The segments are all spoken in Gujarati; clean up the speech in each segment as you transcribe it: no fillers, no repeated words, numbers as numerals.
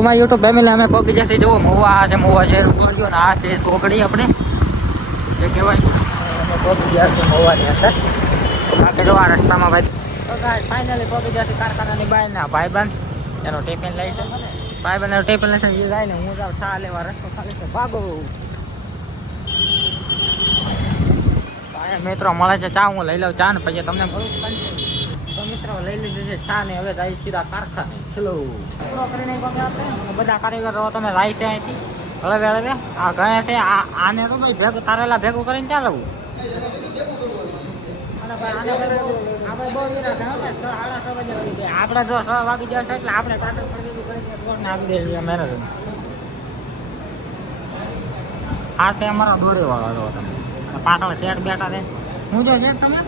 તો મારી યુટ્યુબ ફેમિલી અમે પહોંચી જશે. જુઓ મહુવા છે, મહુવા શહેર પહોંચ્યો ને આ છે ચોકડી આપણે જે કહેવાય અમે પહોંચી ગયા છે મહુવાની અંદર. બાકી જો આ રસ્તામાં ભાઈ તો ફાઇનલી પહોંચી જશે કારખાનાની બહારના ભાઈબંધ એનો ટિફિન લઈ છે. ભાઈબંધ એનો ટિફિન લઈ છે જાય ને હું જાઉં ચા લેવા રસ્તો ખાલી છે ભાગો. મિત્રો મળે છે ચા હું લઈ લઉં ચા ને પછી તમને મળું. તો મિત્રો લઈ લીધું છે ચા ને હવે જાય સીધા કારખાને. ચલો કરીને બધા કારીગરો તમે જાય છે અહીંથી હળવે હળવે આ ગયા છે. આને તો ભાઈ ભેગું તારેલા ભેગું કરીને ક્યાં લવું? આપણે જો 6 વાગી જશે એટલે આપણે કાટર નાખી દઈએ મહેનત. આ છે અમારો દોરી વાળો તમે પાછળ શેઠ બેઠા છે. હું જો શેઠ તમે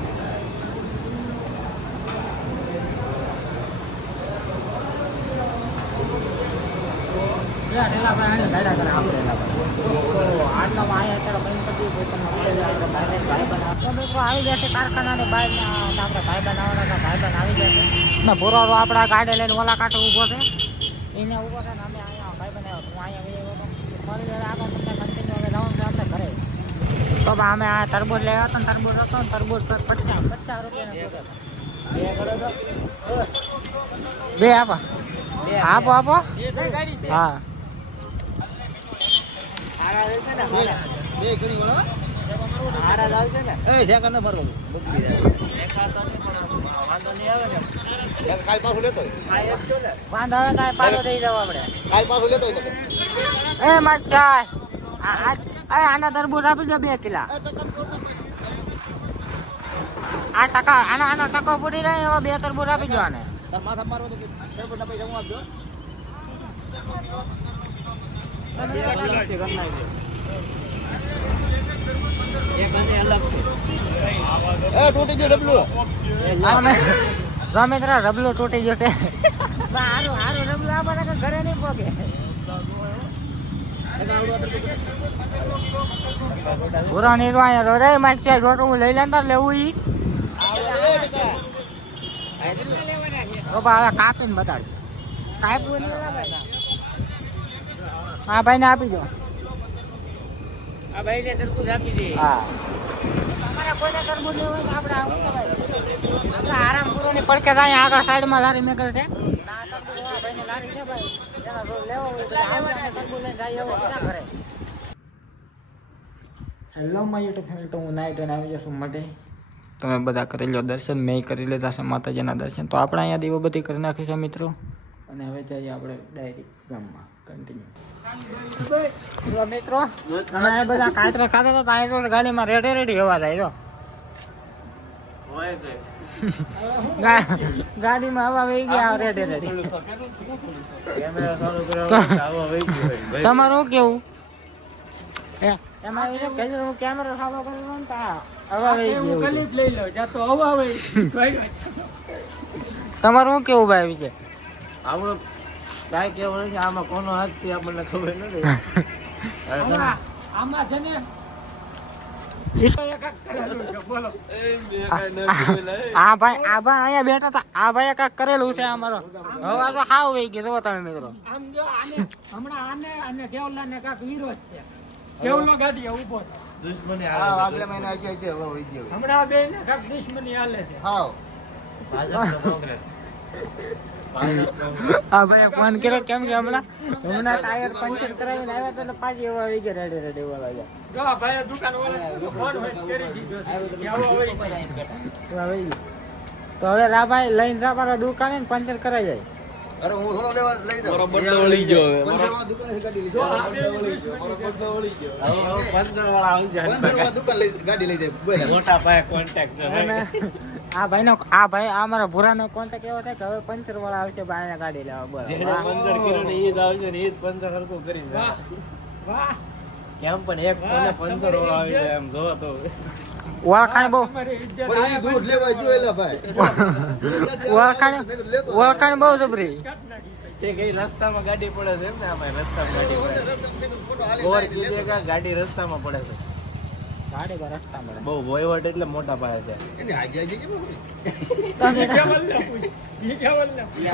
આવી જશે કારખાના બહાર આપણે ભાઈ બનાવવાના હતા. ભાઈબંધ આવી જશે ને પૂરો આપણા ગાડી લઈને ઓલા કાંઠે ઊભો છે એને ઊભો છે ને અમે અહીંયા ભાઈબંધ આવ્યો હું અહીંયા આગળ કન્ટિન્યુ હવે જવાનું છે આપણે ઘરે. તો અમે આ તરબૂચ લેવા હતો ને તરબૂચ હતો ને તરબૂચ 50 રૂપિયાના બે આપો આપો આપો. હા આના તરબૂચ આપી દો 2 કિલા. આ ટકા આનો ટકો પૂરી જાય એવા 2 તરબૂચ આપી દો આને. તૂટી ગયો ડબલું. રબલું તૂટી ગયો છે. રબલું આપણે ઘરે નહીં પહોંચે. પૂરા નિર્વાહ રે માસ્ટર રોટું હું લઈ લેતા લેવું ઈ હવે કાપીને બતાડ. હા ભાઈ ને આપી દો. આ ભાઈ ને તરબૂચ આપી દે. હા અમારે કોઈને તરબૂચ લેવું હોય તો આપણે આરામ પૂરો ની પડકે જાય આગળ સાઈડમાં લારી મેકલ છે. લારી છે ભાઈ લેવો હોય તરબૂચ લઈને જાય એવો ક્યાં કરે. Hello my YouTube family. તો હું નાઈટ અને આવી જશું માટે તમે બધા કરી લો દર્શન. મેં કરી લીધા છે માતાજીના દર્શન. તો આપણે અહીંયા દીવો બધી કરી નાખી છે મિત્રો. અને હવે જઈએ આપણે ડાયરેક્ટ ગામમાં કન્ટિન્યુ. મિત્રો અમે બધા કાતરા ખાતા હતા તો ગાડીમાં રેડી હવા જાય. ગાડીમાં હવા વહી ગયા રેડી. તમારું કેવું? કેમેરો સાફો કરેલો ને તમારું શું કેવું ભાઈ વિશે? આપણો કાંઈ કેવું નથી. આમાં કોનો હાથ છે આપણને ખબર નથી. આમાં છે ને આ ભાઈ અહીંયા બેઠા હતા. આ ભાઈ કાંઈક કરેલું છે અમારો. હવે તો હાવ વહી ગયો. જો તમે મિત્રો આમ જો હમણાં આને દેવલા ને કાંઈક વિરોધ છે. કેવલો ગાડી ઉભો દુશ્મની આગલા મહિને આવી ગયો હવે વહી ગયો. હમણાં બે ને કાંઈક દુશ્મની હાલે છે. હાવ ભાજપ કોંગ્રેસ. હા ભાઈ ફોન કર્યો કેમ કે હમણાં ટાયર પંચર કરાવીને આવ્યા હતા ને પાછી એવા આવી ગયા રેડી વાળા ગયા. ભાઈ દુકાન વાળા ફોન હોય કરી દીધો તો હવે રાભાઈ લઈને રાભાઈ દુકાને પંચર કરાઈ જાય. અરે હું થોડો લેવા લઈ જાઉં. મારો બદલો વળી ગયો હવે. પંચરવાળા દુકાનેથી ગાડી લઈ જાઉં. મારો બદલો વળી ગયો. હવે પંચરવાળા આવી જાય. પંચરવાળા દુકાન લઈ ગાડી લઈ જાય. બોલ મોટા પાયે કોન્ટેક્ટ છે. આ ભાઈ આ મારા ભૂરાનો કોન્ટેક્ટ એવો થાય કે હવે પંચર વાળા આવશે બાયના ગાડી લેવા. બોલ જેને પંચર કર્યું ને ઈ જ આવશે ને ઈ જ પંચર હરખું કરી દે. વાહ કેમ પણ એક કોને પંચર વાળો આવી જાય એમ જોવો તો ઓળખાણ બહુ પણ ઈ દૂધ લેવા જોયેલા ભાઈ. ઓળખાણ બહુ જબરી. તે કઈ રસ્તામાં ગાડી પડે છે એમ ને? આપણે રસ્તામાં ગાડી પડે. ઓવર કીધેગા ગાડી રસ્તામાં પડે છે. ગાડી પર રસ્તા મળે બહુ વહીવટ એટલે મોટા પાયે છે. એની હાજી હાજી કેમ હોય?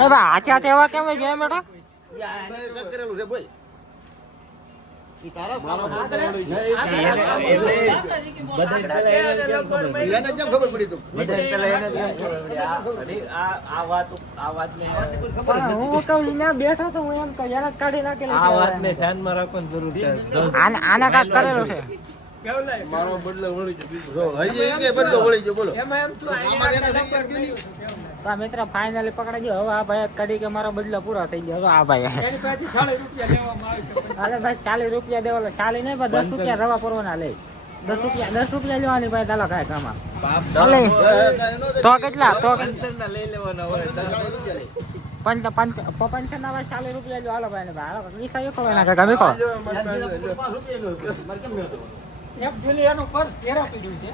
એ બા આચા તેવા કેમ હોય જાય બેટા? કરેલું છે બોલ ઈ તારા મારો તારા બંધ વળી ગયો. એને કેમ ખબર પડી તું બધાને પહેલા એને જ ખબર પડી. આ વાતને પણ હું કહું ના બેઠો તો હું એમ કહું યાર કાઢી નાખેલું આ છે. વાતને ધ્યાનમાં રાખવાની જરૂર છે. આના કાક કરેલું છે. મારો બદલો વળી ગયો બીજું. જો હજી ઈ કે બદલો વળી ગયો બોલો એમાં એમ તું આમાં એને થઈ ગયું કે નહીં? તો આ મિત્ર ફાઇનલી પકડાઈ ગયો. હવે આ ભાઈ કાઢી કે મારો બદલો પૂરો થઈ ગયો. હવે આ ભાઈ એની પાસેથી 40 રૂપિયા લેવામાં આવશે. અરે ભાઈ 40 રૂપિયા દેવાલો 40 નહીં પણ 10 રૂપિયા રવા પરવાના લે 10 રૂપિયા લેવાની ભાઈ ચાલો કાંઈ કામ બાપ ભલે. એનો તો કેટલા તો પંચરના લઈ લેવાના હોય તો. પંચના ભાઈ 40 રૂપિયા જો હાલો ભાઈ ને ભાઈ હાલો ઈ સાહેબ કરો ના કાકા મેકો એક જુલી એનું પર્સ ઘેરા પીડ્યું છે.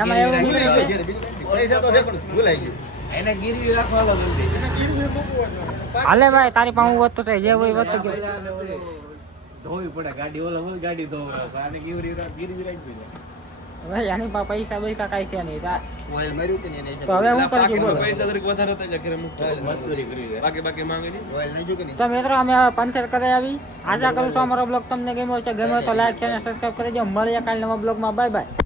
એમાં એવું નહીં કે પૈસા તો છે પણ ભૂલાઈ ગયું એને ગીરવી રાખવાનો જલ્દી. એને ગીરવી મૂકવાનું. હાલે ભાઈ તારી પાસે હું વધતું થાય જે હોય વધતું ગયું ધોવી પડે ગાડી ઓલા હોય ગાડી ધોવડાવે. આને ગીરવી રાખવી ને. ભાઈ આની પાસે પૈસા પૈસા કાંઈ છે નહીં ઓઇલ માર્યું કે નહીં એને તો હવે હું કરશું બોલો મજદૂરી કરી દે. ઓઇલ નહીં જો કે નહીં તો મિત્રો અમે હવે પંચર કરી આવી આશા કરું છું અમારો બ્લોગ તમને ગમ્યો છે ગમ્યો તો લાઈક છે અને સબસ્ક્રાઈબ કરી દો મળીએ કાલે નવા બ્લોગમાં બાય બાય